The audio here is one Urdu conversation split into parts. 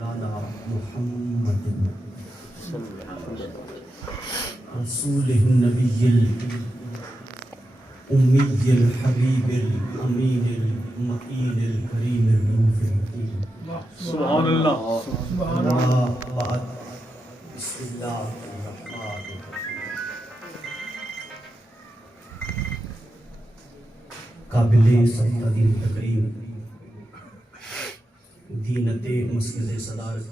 مولانا محمد رسول النبی الأمی الحبیب الامین المکین الکریم الرؤوف الرحیم سبحان اللہ اما بعد بسم اللہ الرحمن الرحیم قابل سعادت تقریم دینت مسجد صدارت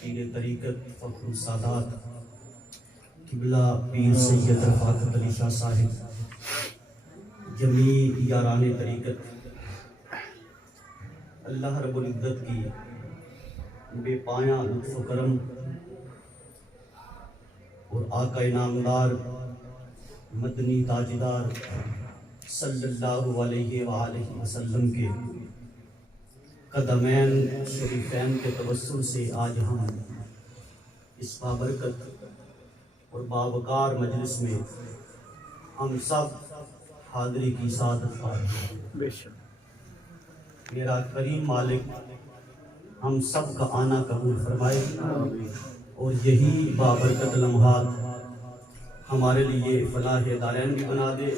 پیر طریقت فخر السادات قبلہ پیر سید رفاقت علی شاہ صاحب جمیع یاران طریقت اللہ رب العزت کی بے پایاں لطف و کرم اور آقا انعامدار مدنی تاجدار صلی اللہ علیہ وآلہ وسلم کے قدمین شریفین کے توسل سے آج ہم اس بابرکت اور باوقار مجلس میں ہم سب حاضری کی سعادت پائے ہیں۔ میرا کریم مالک ہم سب کا آنا قبول فرمائے اور یہی بابرکت لمحات ہمارے لیے فلاح دارین بھی بنا دے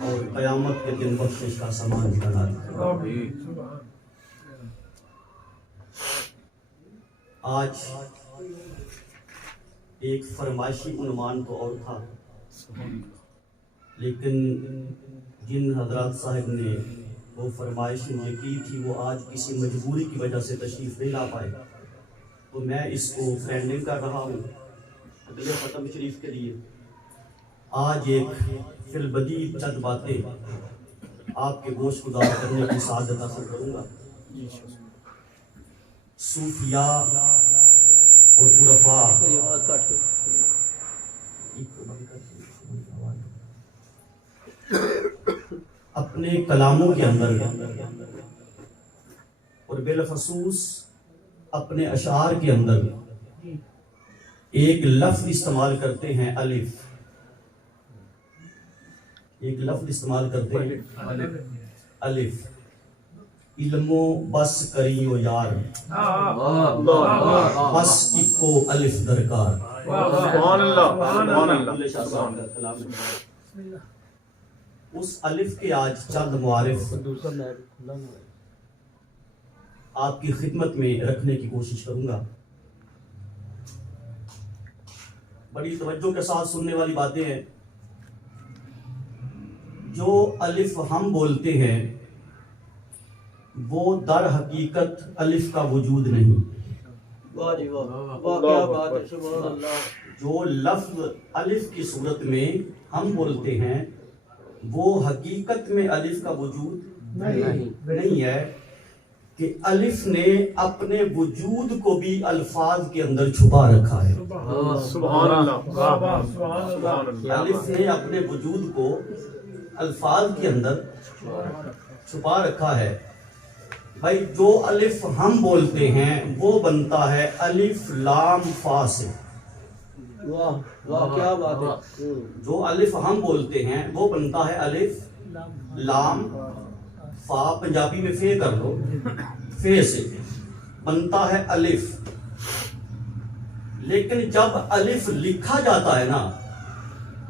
اور قیامت کے دن بخشش کا سامان بھی بنا دے۔ آج ایک فرمائشی عنوان تو اور تھا، لیکن جن حضرات صاحب نے وہ فرمائش مجھے کی تھی وہ آج کسی مجبوری کی وجہ سے تشریف نہیں لا پائے، تو میں اس کو فرینڈنگ کر رہا ہوں اگلے ختم شریف کے لیے۔ آج ایک فی البدی چند باتیں آپ کے گوش گزار کرنے کی سعادت حاصل کروں گا۔ صوفیاء اور عرفاء اپنے کلاموں کے اندر اور بالخصوص اپنے اشعار کے اندر ایک لفظ استعمال کرتے ہیں الف، ایک لفظ استعمال کرتے ہیں الف، علمو بس کریو یار بس اکو الف درکار۔ سبحان اللہ سبحان اللہ۔ اس الف کے آج چند معارف آپ کی خدمت میں رکھنے کی کوشش کروں گا۔ بڑی توجہ کے ساتھ سننے والی باتیں ہیں۔ جو الف ہم بولتے ہیں وہ در حقیقت الف کا وجود نہیں۔ جو لفظ الف کی صورت میں ہم بولتے ہیں وہ حقیقت میں الف کا وجود نہیں ہے، کہ الف نے اپنے وجود کو بھی الفاظ کے اندر چھپا رکھا ہے۔ سبحان اللہ۔ الف نے اپنے وجود کو الفاظ کے اندر چھپا رکھا ہے۔ بھائی جو الف ہم بولتے ہیں وہ بنتا ہے الف لام فا سے۔ کیا بات ہے۔ جو الف ہم بولتے ہیں وہ بنتا ہے الف لام فا، پنجابی میں فے کر لو، فے سے بنتا ہے الف۔ لیکن جب الف لکھا جاتا ہے نا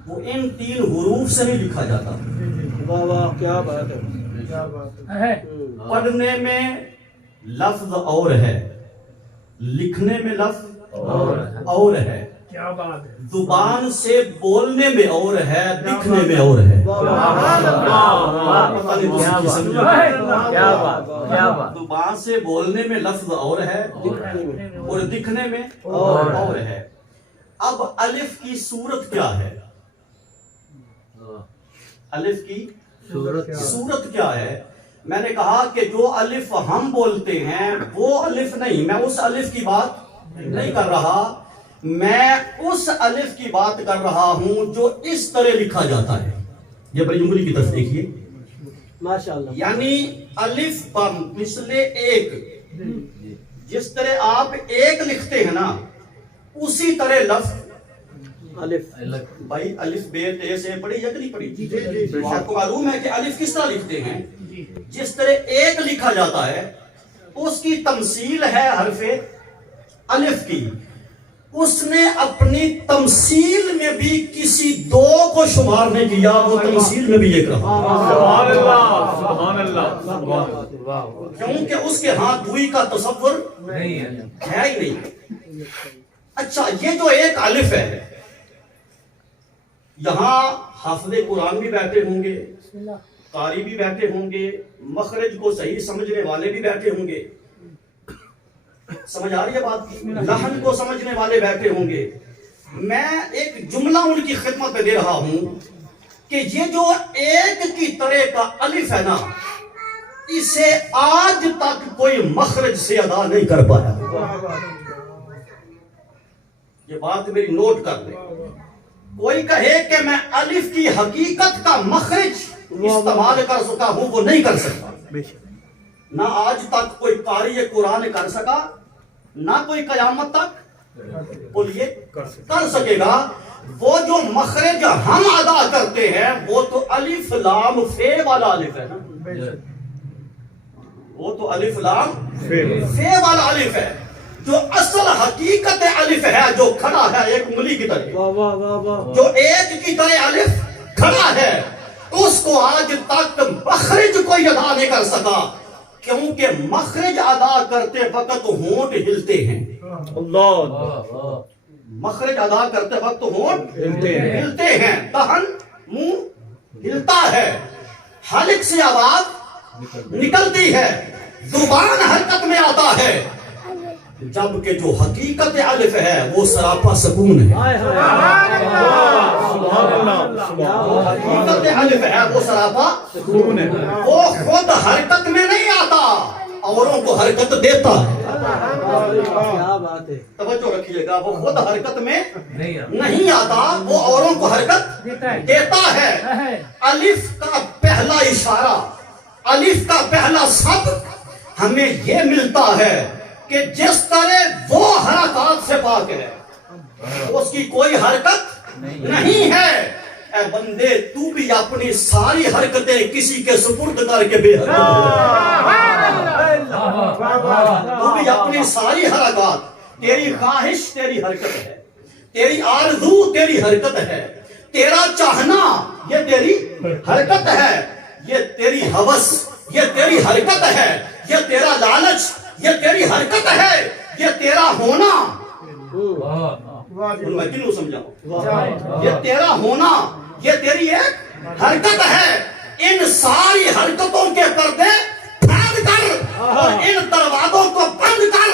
وہ ان تین حروف سے نہیں لکھا جاتا۔ واہ واہ کیا بات ہے۔ پڑھنے میں لفظ اور ہے، لکھنے میں لفظ اور ہے، کیا بات ہے۔ زبان سے بولنے میں اور ہے، دکھنے میں اور ہے۔ زبان سے بولنے میں لفظ اور ہے اور دکھنے میں اور ہے۔ اب الف کی صورت کیا ہے؟ الف کی صورت کیا ہے؟ میں نے کہا کہ جو الف ہم بولتے ہیں وہ الف نہیں، میں اس الف کی بات نہیں کر رہا، میں اس الف کی بات کر رہا ہوں جو اس طرح لکھا جاتا ہے۔ یہ بڑی انگلی کی طرف دیکھیے، ماشاءاللہ، یعنی الف مثل ایک، جس طرح آپ ایک لکھتے ہیں نا اسی طرح لفظ الف۔ بھائی الف بے تے سے پڑھی یا نہیں پڑھی؟ تو آپ کو معلوم ہے کہ الف کس طرح لکھتے ہیں؟ جس طرح ایک لکھا جاتا ہے اس کی تمثیل ہے حرف الف کی. اس نے اپنی تمثیل میں بھی کسی دو کو شمار نہیں کیا, وہ تمثیل میں بھی ایک رہا. سبحان اللہ سبحان اللہ. کیونکہ اس کے ہاں دوئی کا تصور ہے ہی نہیں. اچھا, یہ جو ایک الف ہے, یہاں حافظ قرآن بھی بیٹھے ہوں گے, قاری بھی بیٹھے ہوں گے, مخرج کو صحیح سمجھنے والے بھی بیٹھے ہوں گے. سمجھ آ رہی ہے بات کی؟ لحن کو سمجھنے والے بیٹھے ہوں گے. میں ایک جملہ ان کی خدمت میں دے رہا ہوں کہ یہ جو ایک کی طرح کا الف ہے نا, اسے آج تک کوئی مخرج سے ادا نہیں کر پایا. یہ بات میری نوٹ کر لیں. کوئی کہے کہ میں الف کی حقیقت کا مخرج استعمال کر سکا ہوں, وہ نہیں کر سکتا. نہ آج تک کوئی قاری قرآن کر سکا, نہ کوئی قیامت تک بولیے کر سکے گا. وہ جو مخرج ہم ادا کرتے ہیں وہ تو الف لام فے والا الف ہے نا, وہ تو الف لام فے والا الف ہے. جو اصل حقیقت الف ہے, جو کھڑا ہے ایک انگلی کی طرح, جو ایک کی طرح الف کھڑا ہے, اس کو آج تک مخرج کوئی ادا نہیں کر سکا, کیونکہ مخرج ادا کرتے وقت ہونٹ ہلتے ہیں. اللہ, مخرج ادا کرتے وقت ہونٹ ہلتے ہیں, دہن منہ ہلتا ہے, حلق سے آواز نکلتی ہے, زبان حرکت میں آتا ہے. جبکہ جو حقیقت الف ہے وہ سراپا سکون ہے. حقیقت الف ہے وہ سراپا سکون ہے. وہ خود حرکت میں نہیں آتا, اوروں کو حرکت دیتا ہے. توجہ رکھیے گا, وہ خود حرکت میں نہیں آتا, وہ اوروں کو حرکت دیتا ہے. الف کا پہلا اشارہ, الف کا پہلا سبق ہمیں یہ ملتا ہے کہ جس طرح وہ حرکات سے پاک ہے, اس کی کوئی حرکت نہیں ہے. اے بندے, تو بھی اپنی ساری حرکتیں کسی کے سپرد کر کے بے حرکت, تو بھی اپنی ساری حرکات, تیری خواہش تیری حرکت ہے, تیری آرزو تیری حرکت ہے, تیرا چاہنا یہ تیری حرکت ہے, یہ تیری ہوس یہ تیری حرکت ہے, یہ تیرا لالچ یہ تیری حرکت ہے, یہ تیرا ہونا, میں کیوں سمجھاؤں, یہ تیرا ہونا یہ تیری ایک حرکت ہے. ان ساری حرکتوں کے پردے پھاڑ کر اور ان دروازوں کو بند کر,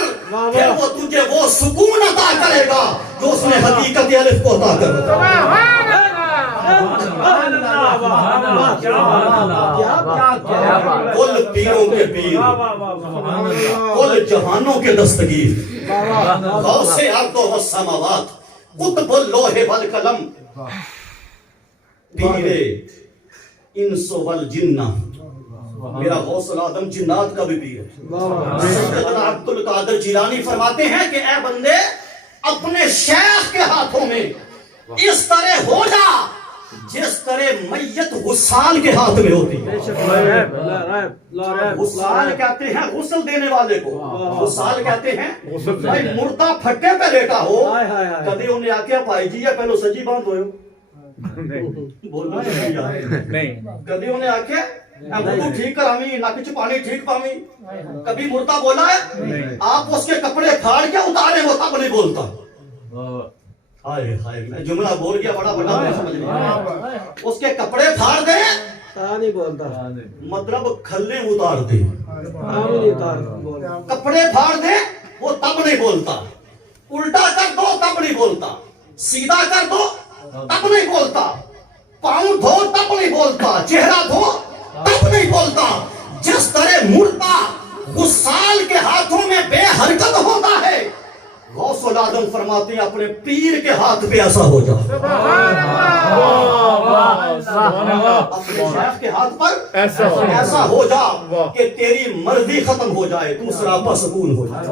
پھر وہ تجھے وہ سکون عطا کرے گا جو اس نے حقیقت الف کو عطا کر دیا. کل پیروں کے پیر, کل جہانوں کے دستگیر, غوث ارض و السماوات, قطب اللوح والقلم, پیر انس والجنہ, میرا غوث العظم جنات کا بھی پیر ہے. سیدنا عبد القادر جیلانی فرماتے ہیں کہ اے بندے, اپنے شیخ کے ہاتھوں میں اس طرح ہو جا جس طرح میت غسال کے ہاتھ میں ہوتی ہے. غسال کہتے ہیں غسل دینے والے کو, غسال کہتے ہیں بھائی مردہ پھٹے پہ لیٹا ہو, کدی انہیں آکھیا بھائی جی یہ پہلو سجی باندھ ہوئے ہو, کدی انہیں آکھیا وضو ٹھیک کرامی, نک چ پانی ٹھیک پامی, کبھی مردہ بولا ہے؟ آپ اس کے کپڑے پھاڑ کے اتارے وہ تب نہیں بولتا. ہائے ہائے, میں جملہ بول گیا بڑا بڑا, سمجھ لیں, اس کے کپڑے پھاڑ دیں نہیں بولتا, مطلب کھلے اتار دیں, کپڑے پھاڑ دیں وہ تب نہیں بولتا, الٹا کر دو تب نہیں بولتا, سیدھا کر دو تب نہیں بولتا, پاؤں دھو تب نہیں بولتا, چہرہ دھو تب نہیں بولتا. جس طرح مردہ غسال کے ہاتھوں میں بے حرکت ہوتا ہے, غوث العظم فرماتے ہیں اپنے پیر کے ہاتھ پہ ایسا ہو جا, اپنے شیخ کے ہاتھ پر ایسا ہو جا کہ تیری مرضی ختم ہو جائے, دوسرا بسکون ہو جائے.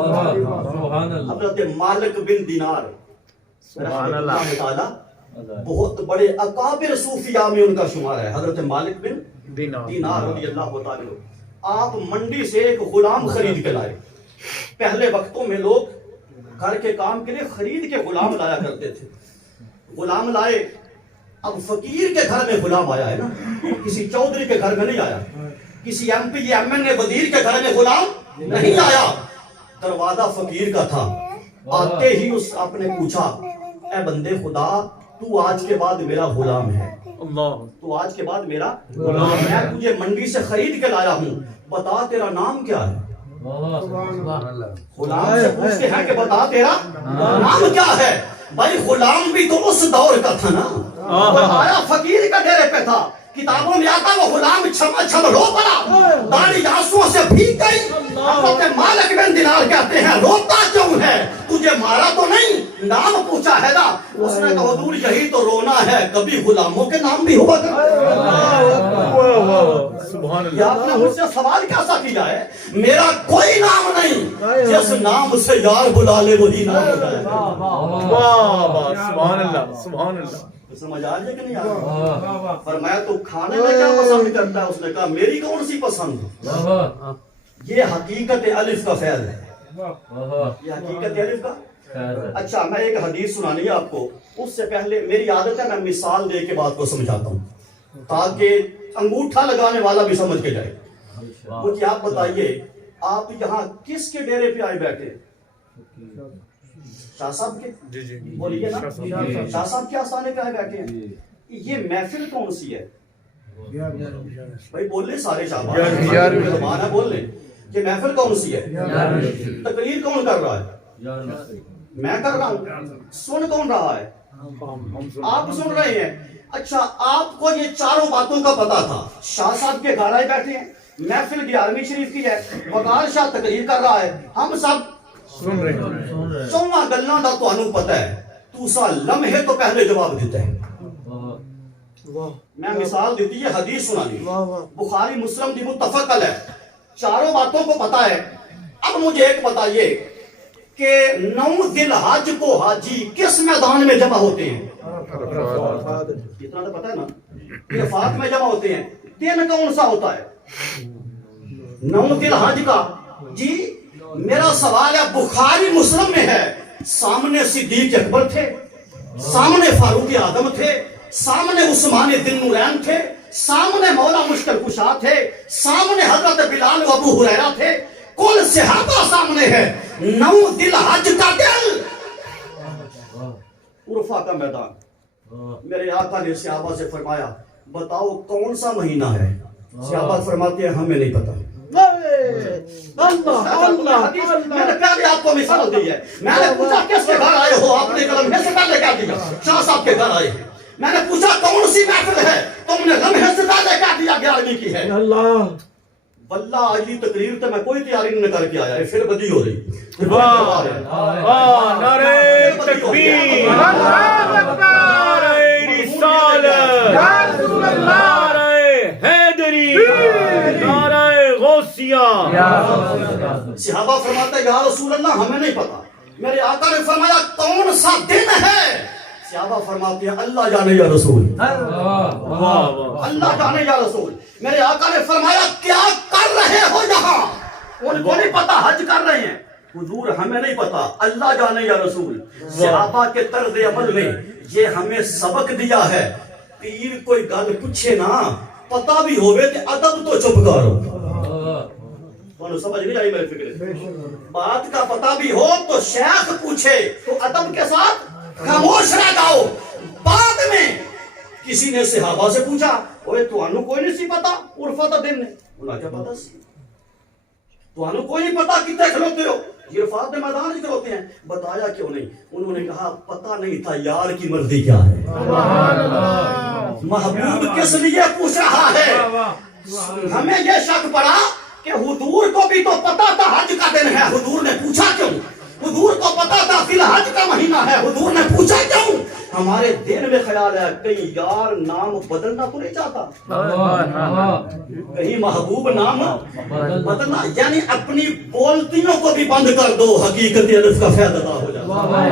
حضرت مالک بن دینار رحمۃ اللہ تعالی بہت بڑے اکابر صوفیاء میں ان کا شمار ہے. حضرت مالک بن دینار رضی اللہ تعالی, آپ منڈی سے ایک غلام خرید کے لائے. پہلے وقتوں میں لوگ گھر کے کام کے لیے خرید کے غلام لایا کرتے تھے. غلام لائے. اب فقیر کے گھر میں غلام آیا ہے نا, کسی چودھری کے گھر میں نہیں آیا, کسی ایم پی ایم این اے وزیر کے گھر میں غلام نہیں آیا. دروازہ فقیر کا تھا. آتے ہی اس آپ نے پوچھا, اے بندے خدا, تو آج کے بعد میرا غلام ہے, تو آج کے بعد میرا غلام ہے, میں تجھے منڈی سے خرید کے لایا ہوں, بتا تیرا نام کیا ہے. غلام سے پوچھتے ہیں کہ بتا تیرا نام کیا ہے. بھائی غلام بھی تو اس دور کا تھا نا, وہ آیا فقیر کا ڈیرے پہ تھا, کتابوں میں آتا وہ غلام چھم چھم رو پڑا, داڑھی آنسوؤں سے بھیگ گئی. حضرت مالک بن دینار کہتے ہیں روتا کیوں ہے, تجھے مارا تو نہیں, نام پوچھا ہے نا. اس نے کہا حضور یہی تو رونا ہے, کبھی غلاموں کے نام بھی ہوا کرتے. یہ آپ نے مجھ سے سوال کیسا کیا ہے, میرا کوئی نام نہیں, جس نام سے یار بلا لے وہی نام ہوتا ہے. سبحان اللہ, سبحان اللہ. سمجھ آ رہی ہے کہ نہیں آ رہا؟ فرمایا تو کھانے میں کیا پسند کرتا ہے. اس نے کہا میری کون سی پسند. یہ حقیقت الف کا فعل ہے, یہ حقیقت الف کا. اچھا میں ایک حدیث سنانی ہے آپ کو, اس سے پہلے میری عادت ہے میں مثال دے کے بات کو سمجھاتا ہوں تاکہ انگوٹھا لگانے والا بھی سمجھ کے جائے. مجھے آپ بتائیے, آپ یہاں کس کے ڈیرے پہ آئے بیٹھے؟ شاہ صاحب کے. بولیے نا, شاہ صاحب کیا آستانے پہ آئے بیٹھے ہیں. یہ محفل کون سی ہے بھائی؟ بول لیں سارے شاہباز, زبان ہے بول لیں. یہ محفل کون سی ہے؟ تقریر کون کر رہا ہے؟ میں کر رہا ہوں. سن کون رہا ہے؟ آپ سن رہے ہیں. اچھا آپ کو یہ چاروں باتوں کا پتا تھا. شاہ صاحب کے گھر آئے بیٹھے ہیں, محفل 11ویں شریف کی ہے, وقار شاہ تقریر کر رہا ہے, ہم سب سن رہے ہیں. چواں گلاں دا تانوں پتہ ہے, توسا لمحے تو پہلے جواب دیتا ہے. میں مثال دیتی ہے, حدیث سنانی, بخاری مسلم دی متفق ہے, چاروں باتوں کو پتا ہے. اب مجھے ایک بتائیے کہ 9 ذی الحج کو حاجی کس میدان میں جمع ہوتے ہیں؟ اتنا تو پتا ہے نا, عرفات میں جمع ہوتے ہیں. دن کون سا ہوتا ہے 9 ذی الحج کا؟ جی میرا سوال ہے, بخاری مسلم میں ہے, سامنے صدیق اکبر تھے, سامنے فاروق اعظم تھے, سامنے عثمان ذی النورین تھے, سامنے مولا مشکل کشا تھے, سامنے حضرت بلال و ابو ہریرہ تھے, کل صحابہ سامنے ہے. 9 ذی الحج کا دن عرفہ کا میدان. میرے آقا نے صحابہ سے فرمایا بتاؤ کون سا مہینہ ہے؟ صحابہ فرماتے ہیں ہمیں نہیں پتا. میں نے پہلے آپ کو مثال دی ہے. میں نے پوچھا کس کے گھر آئے ہو, آپ نے لمحے سے پہلے کیا دیا؟ شاہ صاحب کے گھر آئے. میں نے پوچھا کون سی محفل ہے, تم نے لمحے سے پہلے کیا دیا 11ویں کی ہے. واللہ آج تقریر تو میں کوئی تیاری نہیں کر کے آیا, پھر بدی ہو رہی. نعرہ تکبیر, نعرہ رسالت, نعرہ حیدری, نعرہ غوثیہ. صحابہ فرماتے ہیں یا رسول اللہ ہمیں نہیں پتا. میرے آقا نے فرمایا کون سا دن ہے؟ صحابہ فرماتے ہیں اللہ جانے یا رسول, اللہ جانے یا رسول. میرے آقا نے فرمایا کیا کر رہے ہو یہاں؟ ان کو نہیں پتا, حج کر رہے ہیں. حضور ہمیں نہیں پتا, اللہ جانے یا رسول. صحابہ کے طرز عمل نے یہ ہمیں سبق دیا ہے, پیر کوئی گل پوچھے نا پتا بھی ہوئے تے ادب تو چپ کرو. سمجھ نہیں آئی میرے فکر؟ بات کا پتا بھی ہو تو شیخ پوچھے تو ادب کے ساتھ خاموش رہ جاؤ. بعد میں کسی نے صحابہ سے پوچھا اوے تانوں کوئی نہیں سی پتا عرفہ دا دن ہے؟ انہاں کیا پتا سی, تانوں کوئی نہیں پتا کتے کھلوتے ہو؟ عرفات دے میدان وچ کھلوتے ہیں. بتایا کیوں نہیں؟ انہوں نے کہا پتا نہیں تھا یار کی مرضی کیا ہے, محبوب کس لیے پوچھ رہا ہے. ہمیں یہ شک پڑا کہ حضور کو بھی تو پتا تھا حج کا دن ہے, حضور نے پوچھا کیوں؟ حضور کو پتا تھا فی الحج کا مہینہ ہے, حضور نے پوچھا کیوں؟ ہمارے دین میں خیال ہے کہیں یار نام بدلنا تو نہیں چاہتا, کہیں محبوب نام بدلنا, یعنی اپنی بولتیوں کو بھی بند کر دو, حقیقت الف کا فیض عطا ہو جاتا ہے.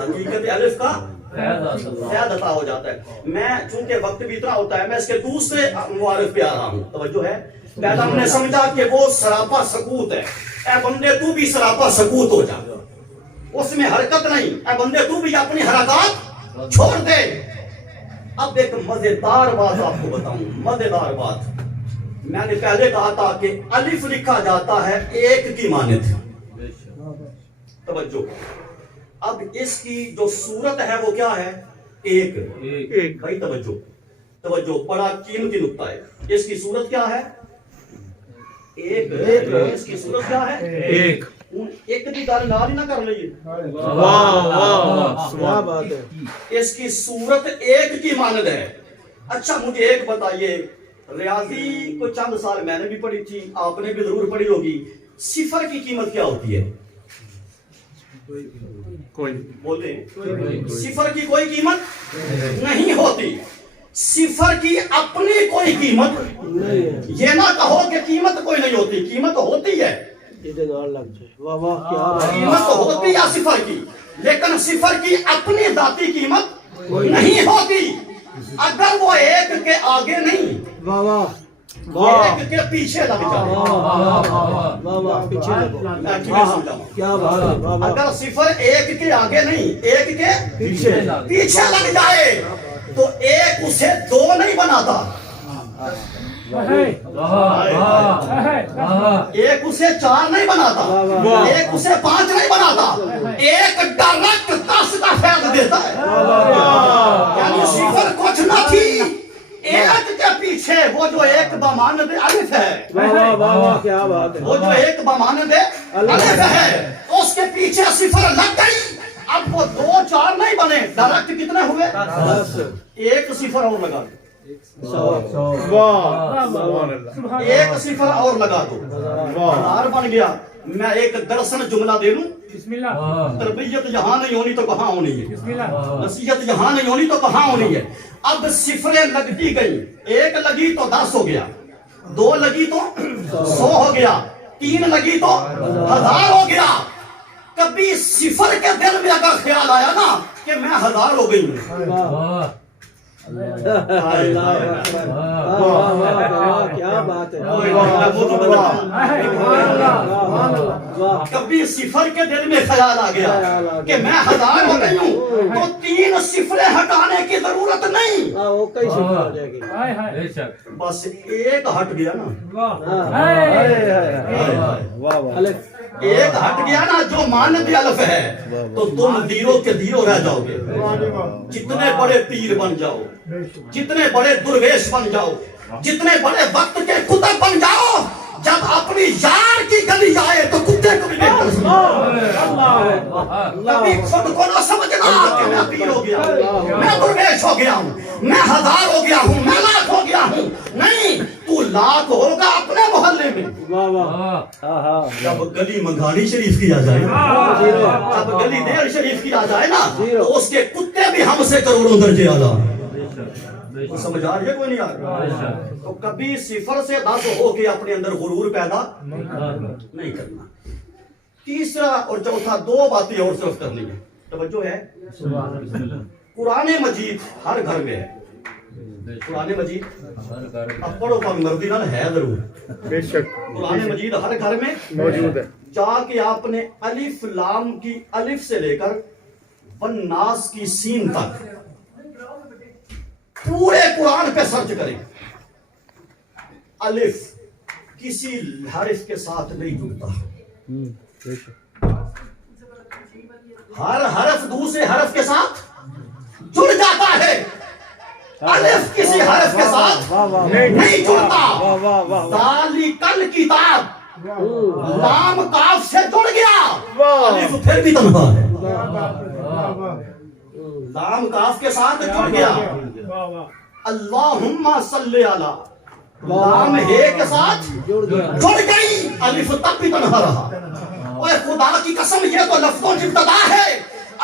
حقیقت الف کا فیض عطا ہو جاتا ہے. میں چونکہ وقت بھی اتنا ہوتا ہے میں اس کے دوسرے معارف پہ آ رہا ہوں, توجہ ہے. پہلا ہم نے سمجھا کہ وہ سراپا سکوت ہے. اے بندے تو بھی سراپا سکوت ہو جا, اس میں حرکت نہیں. اے بندے تو بھی اپنی حرکات چھوڑ دے. اب ایک مزیدار بات آپ کو بتاؤں, مزیدار بات. میں نے پہلے کہا تھا کہ الف لکھا جاتا ہے ایک کی مانند. توجہ, اب اس کی جو صورت ہے وہ کیا ہے؟ ایک. بھائی توجہ, توجہ, بڑا قیمتی نقطہ ہے. اس کی صورت کیا ہے؟ ایک. اس کی صورت کیا ہے؟ ایک. ایک دی گل نال ہی نہ کر لئیے. واہ واہ کیا بات ہے. اس کی صورت ایک کی مانند ہے. اچھا مجھے ایک بتائیے, ریاضی کو چند سال میں نے بھی پڑھی تھی, آپ نے بھی ضرور پڑھی ہوگی. صفر کی قیمت کیا ہوتی ہے؟ کوئی بولتے ہیں صفر کی کوئی قیمت نہیں ہوتی. صفر کی اپنی کوئی قیمت, یہ نہ کہو کہ قیمت کوئی نہیں ہوتی, قیمت ہوتی ہے. واہ واہ کیا بات. قیمت ہوتی ہے صفر کی, لیکن صفر کی اپنی ذاتی قیمت نہیں ہوتی. اگر وہ ایک کے آگے نہیں, واہ واہ ایک کے پیچھے لگ جائے. واہ واہ پیچھے لگو. میں ٹھیک سمجھا. کیا بات ہے. واہ واہ اگر صفر ایک کے آگے نہیں, ایک کے پیچھے لگ جائے تو ایک اسے دو نہیں بناتا, ایک اسے چار نہیں بناتا, ایک اسے پانچ نہیں بناتا, ایک ڈائریکٹ 10 کا فیض دیتا ہے. یعنی صفر کچھ نہ تھی, ایک کے پیچھے وہ جو ایک بمانند الف ہے, واہ واہ کیا بات ہے. وہ جو ایک بمانند الف ہے, اس کے پیچھے صفر لگ گئی. اب وہ 2 4 نہیں بنے, ڈائریکٹ کتنے ہوئے؟ 10. ایک صفر اور لگا دو, واہ ایک صفر اور لگا دو, 1000 بن گیا. میں ایک درسن جملہ دے لوں. تربیت یہاں نہیں ہونی تو کہاں ہونی ہے, نصیحت یہاں نہیں ہونی تو کہاں ہونی ہے. اب صفریں لگتی گئی, ایک لگی تو 10 ہو گیا, 2 لگی تو 100 ہو گیا, 3 لگی تو 1000 ہو گیا. کبھی صفر کے دل میں اگر خیال آیا نا کہ میں 1000 ہو گئی ہوں, کیا بات ہے. کبھی صفر کے دل میں خیال آ گیا کہ میں 1000 ہو گئی ہوں تو 3 صفریں ہٹانے کی ضرورت نہیں, وہ کئی صفر ہو جائے گی. بس ایک ہٹ گیا نا, الف ایک ہٹ گیا نا جو مانند الف ہے, تو تم دیروں کے دیروں رہ جاؤ گے. جتنے بڑے پیر بن جاؤ, جتنے بڑے درویش بن جاؤ, جتنے بڑے وقت کے کتب بن جاؤ, جب اپنی یار کی گلی آئے تو کتے کو بھی بہتر سمجھو. کبھی خود کو نہ سمجھنا کہ میں پیر ہو گیا, میں درویش ہو گیا ہوں, میں 1000 ہو گیا ہوں, میں لاکھ ہو گیا ہوں. نہیں, تو لاکھ ہوگا اپنے محلے میں. واہ واہ. جب گلی منگانی شریف کی آ جائے, جب گلی دیر شریف کی آ جائے نا, تو اس کے کتے بھی ہم سے کروڑوں درجے اعلیٰ. سمجھ آ رہی ہے کوئی نہیں آ رہا؟ تو کبھی صفر سے 10 ہو کے اپنے اندر غرور پیدا نہیں کرنا. تیسرا اور چوتھا 2 باتیں اور صرف کرنی ہے. توجہ ہے, قرآن مجید ہر گھر میں ہے. قرآن مجید اب پڑھو پر مردی نہ ہے ضرور, بے شک قرآن مجید ہر گھر میں موجود ہے. جا کے آپ نے الف لام کی الف سے لے کر والناس کی سین تک پورے قرآن پہ سرچ کریں. الف کسی حرف کے ساتھ نہیں جڑتا, ہر حرف دوسرے حرف کے ساتھ جڑ جاتا ہے. الف کسی حرف کے ساتھ نہیں جڑتا. ذالکل کتاب لام کاف سے جڑ گیا, الف پھر بھی تنہا ہے. لام کاف کے ساتھ جڑ گیا. اللہم صلی علی, لام ہے کے ساتھ جڑ گئی, الف تب بھی تنہا رہا. اوے خدا کی قسم, یہ تو لفظوں کی ابتدا ہے.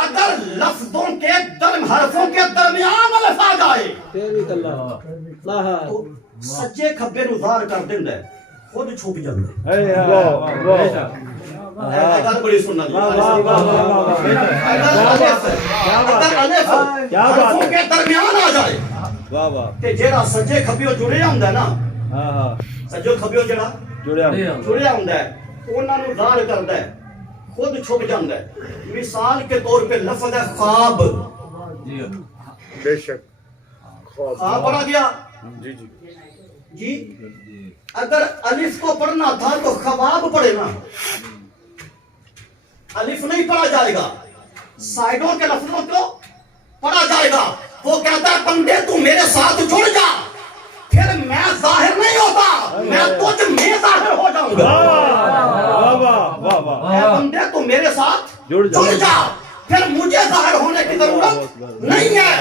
اگر لفظوں کے حرفوں کے درمیان الف آ جائے تو سچے کھبے نو ظاہر کر دیندا ہے, خود چھپ جاندا ہے. اگر بڑی سننا دی, اگر الف حرفوں کے درمیان آ جائے تے جیڑا سچے کھبے جڑے ہوندا ہے نا, ਸੱਜੋ ਖੱਬਿਓ ਜਿਹੜਾ ਜੁੜਿਆ ਜੁੜਿਆ ਹੁੰਦਾ ਹੈ ਉਹਨਾਂ ਨੂੰ ਜ਼ਾਹਰ ਕਰਦਾ ਹੈ خود چھپ جاندہ ہے مثال کے طور پہ لفظ ہے خواب بے شک خواب پڑھا گیا جی جی جی اگر الف کو پڑھنا تھا تو خواب پڑھے نا الف نہیں پڑھا جائے گا سائڈوں کے لفظوں کو پڑھا جائے گا وہ کہتا ہے بندے تو میرے ساتھ جڑ جا پھر میں ظاہر نہیں ہوتا میں تجھ میں ظاہر ہو جاؤں گا اے بندے تو میرے ساتھ جڑ جا پھر مجھے ظاہر ہونے کی ضرورت نہیں ہے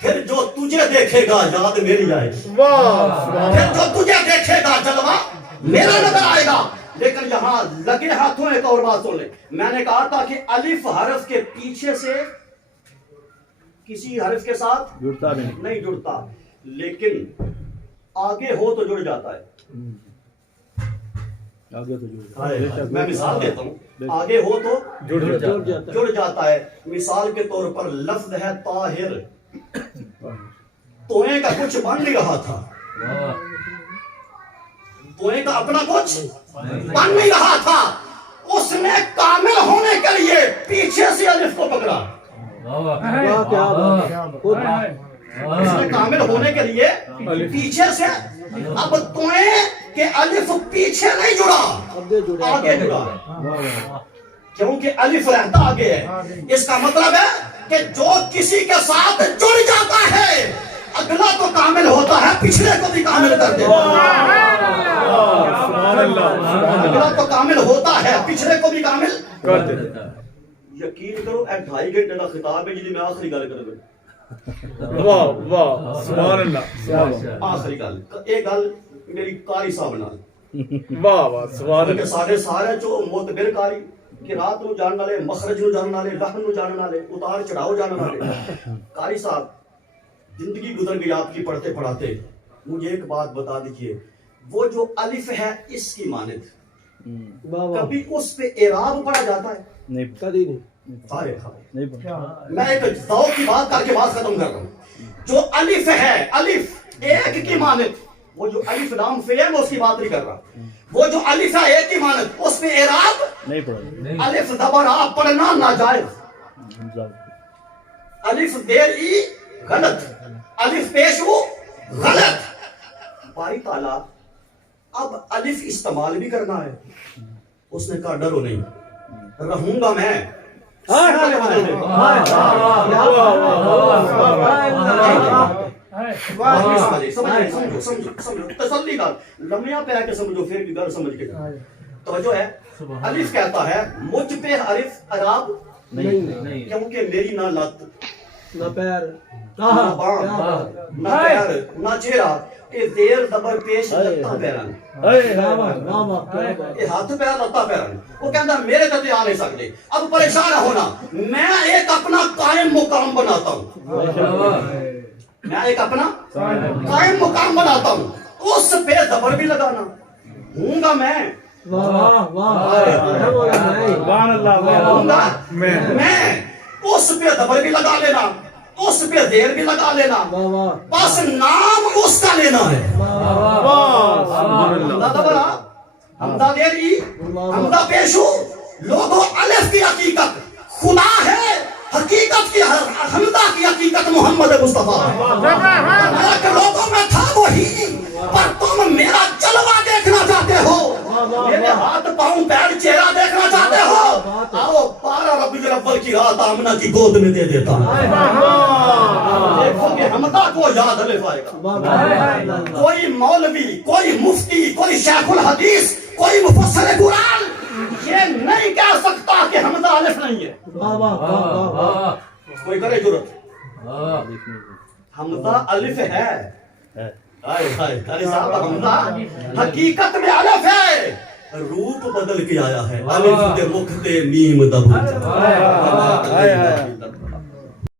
پھر جو تجھے دیکھے گا یاد میری آئے گی پھر جو تجھے دیکھے گا جلوہ میرا نظر آئے گا لیکن یہاں لگے ہاتھوں ایک اور بات سن لیں میں نے کہا تھا کہ الف حرف کے پیچھے سے کسی حرف کے ساتھ جڑتا نہیں جڑتا لیکن آگے ہو تو جڑ جاتا ہے میں مثال دیتا ہوں آگے ہو تو جڑ جاتا ہے مثال کے طور پر لفظ ہے طاہر توئیں کا کچھ بن نہیں رہا تھا توئیں کا اپنا کچھ بن نہیں رہا تھا اس نے کامل ہونے کے لیے پیچھے سے الف کو پکڑا اس نے کامل ہونے کے لیے پیچھے سے اب توئیں کہ الف پیچھے نہیں جڑا آگے جڑا کیونکہ الف رہتا آگے ہے اس کا مطلب ہے کہ جو کسی کے ساتھ جڑ جاتا ہے اگلا تو کامل ہوتا ہے پچھلے کو بھی کامل کر دیتا ہے اگلا تو کامل ہوتا ہے پچھلے کو بھی کامل کر دیتا ہے یقین کرو 2.5 گھنٹے کا خطاب ہے جی میں آخری گل کر دوں واہ واہ سبحان اللہ آخری گل ایک گل میری قاری صاحب نال واہ واہ سبحان کہ سارے سارے جو معتبر قاری کہ رات نو جاننے والے مخرج نو جاننے والے لحن نو جاننے والے اتار چڑھاؤ جاننے والے قاری صاحب زندگی گزر گئی آپ کی پڑھتے پڑھاتے مجھے ایک بات بتا دیجئے وہ جو الف ہے اس کی مانند کبھی اس پہ اعراب پڑھا جاتا ہے نہیں کبھی نہیں میں ایک ذوق کی بات کر کے بات ختم کر رہا ہوں جو الف ہے الف ایک کی مانند وہ جو الف لام فعل ہے میں اس کی بات نہیں کر رہا وہ جو الف ہے ایک کی مانند اس پہ اعراب نہیں پڑھا الف زبر آ پڑھنا ناجائز الف دیر ای غلط الف پیش ہو غلط باری تعالیٰ اب الف استعمال بھی کرنا ہے اس نے کہا ڈرو نہیں رہوں گا میں تسلی کا لمحہ پہ آ کے سمجھو پھر بھی گھر سمجھ کے توجہ ہے الف کہتا ہے مجھ پہ حرف اعراب نہیں کیونکہ میری نہ لت نہ پیر نہ بام نہ پیر نہ چہرہ کہ زیر زبر پیش لتا پیران یہ ہاتھ پیر لتا پیران وہ کہتا ہے میرے تتے آ نہیں سکتے اب پریشان ہونا میں ایک اپنا قائم مقام بناتا ہوں میں ایک اپنا قائم مقام بناتا ہوں اس پہ زبر بھی لگانا ہوں گا میں میں اس پہ زبر بھی لگا لینا اس پہ زیر بھی لگا لینا بس نام اس کا لینا ہے حمدہ دیر ای حمدہ پیشو لوگوں الف کی حقیقت خدا ہے حقیقت کی حمدہ کی حقیقت محمد مصطفیٰ کہ لوگوں میں تھا وہی پر تم میرا جلوہ دیکھنا چاہتے ہو میرے ہاتھ پاؤں پیر چہرہ دیکھنا چاہتے ہو آؤ 12 ربیع الاول کی رات آمنہ کی گود میں دے دیتا ہوں دیکھو کہ حمدہ کو یاد الف آئے گا کوئی مولوی کوئی مفتی کوئی شیخ الحدیث کوئی مفسر قرآن یہ نہیں کہہ سکتا کہ حمدہ الف نہیں ہے کوئی کرے جرت حمدہ الف ہے حمدہ حقیقت میں الف ہے روپ بدل کے آیا ہے الف دے مکھ تے میم دبو